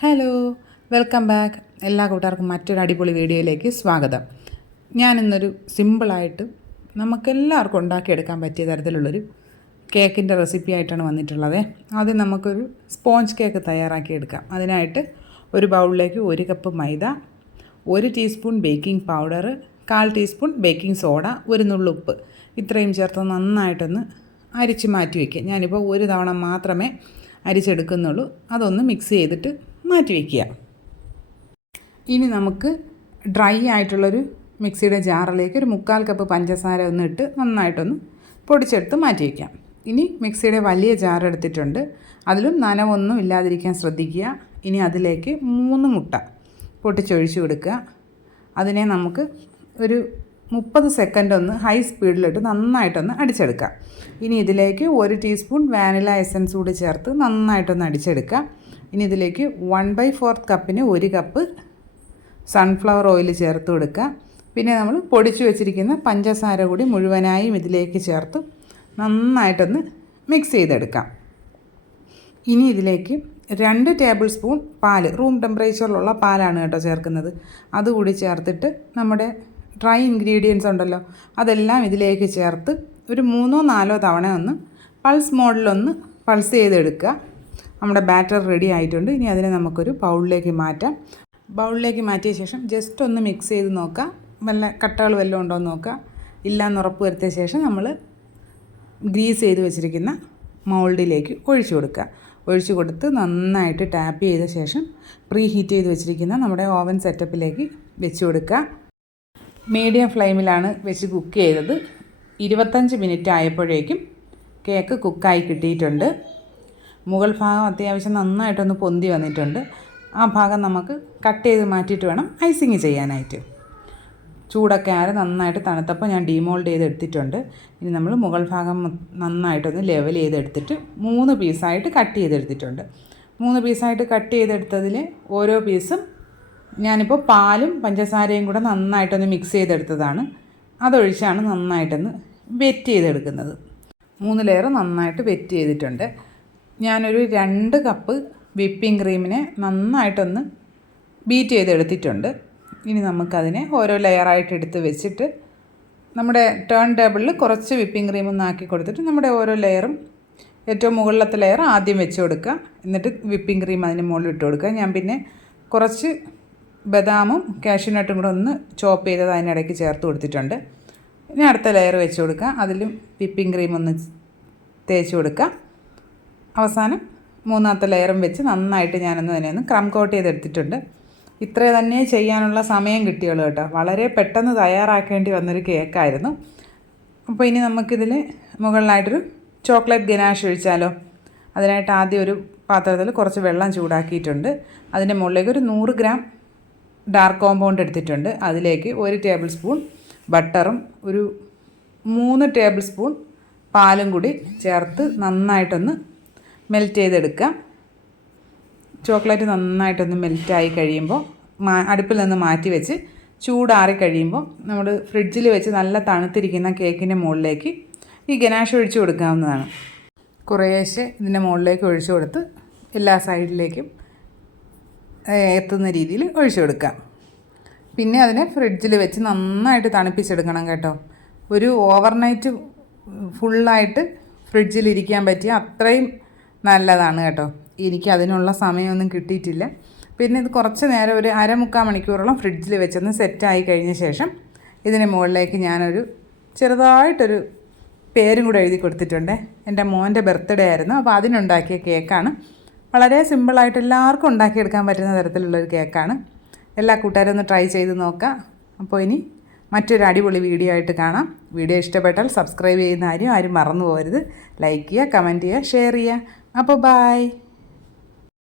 Hello welcome back എല്ലാ കൂട്ടുകാർക്കും മറ്റൊരു അടിപൊളി വീഡിയോയിലേക്ക് സ്വാഗതം. ഞാനിന്നൊരു സിമ്പിളായിട്ട് നമുക്കെല്ലാവർക്കും ഉണ്ടാക്കിയെടുക്കാൻ പറ്റിയ തരത്തിലുള്ളൊരു കേക്കിന്റെ റെസിപ്പി ആയിട്ടാണ് വന്നിട്ടുള്ളത്. ആദ്യം നമുക്കൊരു സ്പോഞ്ച് കേക്ക് തയ്യാറാക്കിയെടുക്കാം. അതിനായിട്ട് ഒരു ബൗളിലേക്ക് ഒരു കപ്പ് മൈദ ഒരു ടീസ്പൂൺ ബേക്കിംഗ് പൗഡർ കാൽ ടീസ്പൂൺ ബേക്കിംഗ് സോഡ ഒരു നുള്ളുപ്പ് ഇത്രയും ചേർത്ത് നന്നായിട്ടൊന്ന് അരിച്ച് മാറ്റി വയ്ക്കുക. ഞാനിപ്പോൾ ഒരു തവണ മാത്രമേ അരിച്ചെടുക്കുന്നുള്ളൂ. അതൊന്ന് മിക്സ് ചെയ്തിട്ട് മാറ്റി വയ്ക്കുക ഇനി നമുക്ക് ഡ്രൈ ആയിട്ടുള്ളൊരു മിക്സിയുടെ ജാറിലേക്ക് ഒരു മുക്കാൽ കപ്പ് പഞ്ചസാര ഒന്ന് ഇട്ട് നന്നായിട്ടൊന്ന് പൊടിച്ചെടുത്ത് മാറ്റി വയ്ക്കാം ഇനി മിക്സിയുടെ വലിയ ജാർ എടുത്തിട്ടുണ്ട്. അതിലും നനവൊന്നും ഇല്ലാതിരിക്കാൻ ശ്രദ്ധിക്കുക. ഇനി അതിലേക്ക് മൂന്ന് മുട്ട പൊട്ടിച്ചൊഴിച്ചു കൊടുക്കുക. അതിനെ നമുക്ക് ഒരു മുപ്പത് സെക്കൻഡ് ഒന്ന് ഹൈ സ്പീഡിലിട്ട് നന്നായിട്ടൊന്ന് അടിച്ചെടുക്കാം. ഇനി ഇതിലേക്ക് ഒരു ടീസ്പൂൺ വാനില എസൻസ് കൂടി ചേർത്ത് നന്നായിട്ടൊന്ന് അടിച്ചെടുക്കുക ഇനി ഇതിലേക്ക് വൺ ബൈ ഫോർത്ത് കപ്പിന് ഒരു കപ്പ് സൺഫ്ലവർ ഓയിൽ ചേർത്ത് കൊടുക്കുക പിന്നെ നമ്മൾ പൊടിച്ചു വെച്ചിരിക്കുന്ന പഞ്ചസാര കൂടി മുഴുവനായും ഇതിലേക്ക് ചേർത്ത് നന്നായിട്ടൊന്ന് മിക്സ് ചെയ്തെടുക്കാം. ഇനി ഇതിലേക്ക് രണ്ട് ടേബിൾ സ്പൂൺ പാൽ റൂം ടെമ്പറേച്ചറിലുള്ള പാലാണ് കേട്ടോ ചേർക്കുന്നത്. അതുകൂടി ചേർത്തിട്ട് നമ്മുടെ ഡ്രൈ ഇൻഗ്രീഡിയൻസ് ഉണ്ടല്ലോ അതെല്ലാം ഇതിലേക്ക് ചേർത്ത് ഒരു മൂന്നോ നാലോ തവണ ഒന്ന് പൾസ് മോഡിലൊന്ന് പൾസ് ചെയ്തെടുക്കുക. നമ്മുടെ ബാറ്റർ റെഡി ആയിട്ടുണ്ട്. ഇനി അതിനെ നമുക്കൊരു ബൗളിലേക്ക് മാറ്റാം. ബൗളിലേക്ക് മാറ്റിയ ശേഷം ജസ്റ്റ് ഒന്ന് മിക്സ് ചെയ്ത് നോക്കാം വല്ല കട്ടകൾ വല്ലതും ഉണ്ടോ എന്ന് നോക്കുക. ഇല്ലയെന്ന് ഉറപ്പ് വരുത്തിയ ശേഷം നമ്മൾ ഗ്രീസ് ചെയ്ത് വെച്ചിരിക്കുന്ന മോൾഡിലേക്ക് ഒഴിച്ചു കൊടുക്കുക. ഒഴിച്ചു കൊടുത്ത് നന്നായിട്ട് ടാപ്പ് ചെയ്ത ശേഷം പ്രീ ഹീറ്റ് ചെയ്ത് വെച്ചിരിക്കുന്ന നമ്മുടെ ഓവൻ സെറ്റപ്പിലേക്ക് വെച്ച് കൊടുക്കുക. മീഡിയം ഫ്ലെയിമിലാണ് വെച്ച് കുക്ക് ചെയ്തത്. ഇരുപത്തഞ്ച് മിനിറ്റ് ആയപ്പോഴേക്കും കേക്ക് കുക്കായി കിട്ടിയിട്ടുണ്ട്. മുകൾ ഭാഗം അത്യാവശ്യം നന്നായിട്ടൊന്ന് പൊന്തി വന്നിട്ടുണ്ട്. ആ ഭാഗം നമുക്ക് കട്ട് ചെയ്ത് മാറ്റിയിട്ട് വേണം ഐസിങ് ചെയ്യാനായിട്ട്. ചൂടൊക്കെ ആറ് നന്നായിട്ട് തണുത്തപ്പോൾ ഞാൻ ഡീമോൾഡ് ചെയ്ത് എടുത്തിട്ടുണ്ട്. ഇനി നമ്മൾ മുകൾ ഭാഗം നന്നായിട്ടൊന്ന് ലെവൽ ചെയ്തെടുത്തിട്ട് മൂന്ന് പീസായിട്ട് കട്ട് ചെയ്തെടുത്തിട്ടുണ്ട് മൂന്ന് പീസായിട്ട് കട്ട് ചെയ്തെടുത്തതിൽ ഓരോ പീസും ഞാനിപ്പോൾ പാലും പഞ്ചസാരയും കൂടെ നന്നായിട്ടൊന്ന് മിക്സ് ചെയ്തെടുത്തതാണ്. അതൊഴിച്ചാണ് നന്നായിട്ടൊന്ന് വെറ്റ് ചെയ്തെടുക്കുന്നത്. മൂന്ന് ലെയർ നന്നായിട്ട് വെറ്റ് ചെയ്തിട്ടുണ്ട്. ഞാനൊരു രണ്ട് കപ്പ് വിപ്പിംഗ് ക്രീമിനെ നന്നായിട്ടൊന്ന് ബീറ്റ് ചെയ്തെടുത്തിട്ടുണ്ട്. ഇനി നമുക്കതിനെ ഓരോ ലെയറായിട്ട് എടുത്ത് വെച്ചിട്ട് നമ്മുടെ ടേൺ ടേബിളിൽ കുറച്ച് വിപ്പിംഗ് ക്രീം ഒന്ന് ആക്കി കൊടുത്തിട്ട് നമ്മുടെ ഓരോ ലെയറും ഏറ്റവും മുകളിലത്തെ ലെയർ ആദ്യം വെച്ച് കൊടുക്കുക. എന്നിട്ട് വിപ്പിംഗ് ക്രീം അതിന് മുകളിൽ ഇട്ട് കൊടുക്കുക. ഞാൻ പിന്നെ കുറച്ച് ബദാമും കാഷ്യൂനട്ടും കൂടെ ഒന്ന് ചോപ്പ് ചെയ്തത് അതിനിടയ്ക്ക് ചേർത്ത് കൊടുത്തിട്ടുണ്ട്. ഇനി അടുത്ത ലെയർ വെച്ച് കൊടുക്കുക അതിലും വിപ്പിംഗ് ക്രീം ഒന്ന് തേച്ച് കൊടുക്കുക അവസാനം മൂന്നാമത്തെ ലെയറും വെച്ച് നന്നായിട്ട് ഞാനൊന്ന് തന്നെ ഒന്ന് ക്രം കോട്ട് ചെയ്തെടുത്തിട്ടുണ്ട് ഇത്ര തന്നെ ചെയ്യാനുള്ള സമയം കിട്ടിയുള്ളൂ കേട്ടോ. വളരെ പെട്ടെന്ന് തയ്യാറാക്കേണ്ടി വന്നൊരു കേക്കായിരുന്നു അപ്പോൾ ഇനി നമുക്കിതിൽ മുകളിലായിട്ടൊരു ചോക്ലേറ്റ് ഗനാഷ് ഒഴിച്ചാലോ? അതിനായിട്ട് ആദ്യം ഒരു പാത്രത്തിൽ കുറച്ച് വെള്ളം ചൂടാക്കിയിട്ടുണ്ട്. അതിന്റെ മുകളിലേക്ക് ഒരു നൂറ് ഗ്രാം ഡാർക്ക് കോമ്പൗണ്ട് എടുത്തിട്ടുണ്ട്. അതിലേക്ക് ഒരു ടേബിൾ സ്പൂൺ ബട്ടറും ഒരു മൂന്ന് ടേബിൾ സ്പൂൺ പാലും കൂടി ചേർത്ത് നന്നായിട്ടൊന്ന് മെൽറ്റ് ചെയ്തെടുക്കാം. ചോക്ലേറ്റ് നന്നായിട്ടൊന്ന് മെൽറ്റായി കഴിയുമ്പോൾ മാ അടുപ്പിൽ നിന്ന് മാറ്റി വെച്ച് ചൂടാറി കഴിയുമ്പോൾ നമ്മൾ ഫ്രിഡ്ജിൽ വെച്ച് നല്ല തണുത്തിരിക്കുന്ന കേക്കിന്റെ മുകളിലേക്ക് ഈ ഗനാഷ് ഒഴിച്ചു കൊടുക്കാവുന്നതാണ്. കുറേശ്ശെ ഇതിന്റെ മുകളിലേക്ക് ഒഴിച്ചു കൊടുത്ത് എല്ലാ സൈഡിലേക്കും എത്തുന്ന രീതിയിൽ ഒഴിച്ചു കൊടുക്കാം പിന്നെ അതിനെ ഫ്രിഡ്ജിൽ വെച്ച് നന്നായിട്ട് തണുപ്പിച്ചെടുക്കണം കേട്ടോ. ഒരു ഓവർനൈറ്റ് ഫുള്ളായിട്ട് ഫ്രിഡ്ജിൽ ഇരിക്കാൻ പറ്റിയ അത്രയും നല്ലതാണ് കേട്ടോ. എനിക്ക് അതിനുള്ള സമയമൊന്നും കിട്ടിയിട്ടില്ല. പിന്നെ ഇത് കുറച്ച് നേരം ഒരു അരമുക്കാൽ മണിക്കൂറോളം ഫ്രിഡ്ജിൽ വെച്ചൊന്ന് സെറ്റായി കഴിഞ്ഞ ശേഷം ഇതിന് മുകളിലേക്ക് ഞാനൊരു ചെറുതായിട്ടൊരു പേരും കൂടെ എഴുതി കൊടുത്തിട്ടുണ്ട്. എന്റെ മോന്റെ ബർത്ത്ഡേ ആയിരുന്നു. അപ്പോൾ അതിനുണ്ടാക്കിയ കേക്കാണ് വളരെ സിമ്പിളായിട്ട് എല്ലാവർക്കും ഉണ്ടാക്കിയെടുക്കാൻ പറ്റുന്ന തരത്തിലുള്ളൊരു കേക്കാണ്. എല്ലാ കൂട്ടുകാരും ഒന്ന് ട്രൈ ചെയ്ത് നോക്കാം അപ്പോൾ ഇനി മറ്റൊരു അടിപൊളി വീഡിയോ ആയിട്ട് കാണാം. വീഡിയോ ഇഷ്ടപ്പെട്ടാൽ സബ്സ്ക്രൈബ് ചെയ്യുന്ന ആരും ആരും മറന്നു പോകരുത്. ലൈക്ക് ചെയ്യുക കമന്റ് ചെയ്യുക ഷെയർ ചെയ്യുക. അപ്പോൾ ബായ്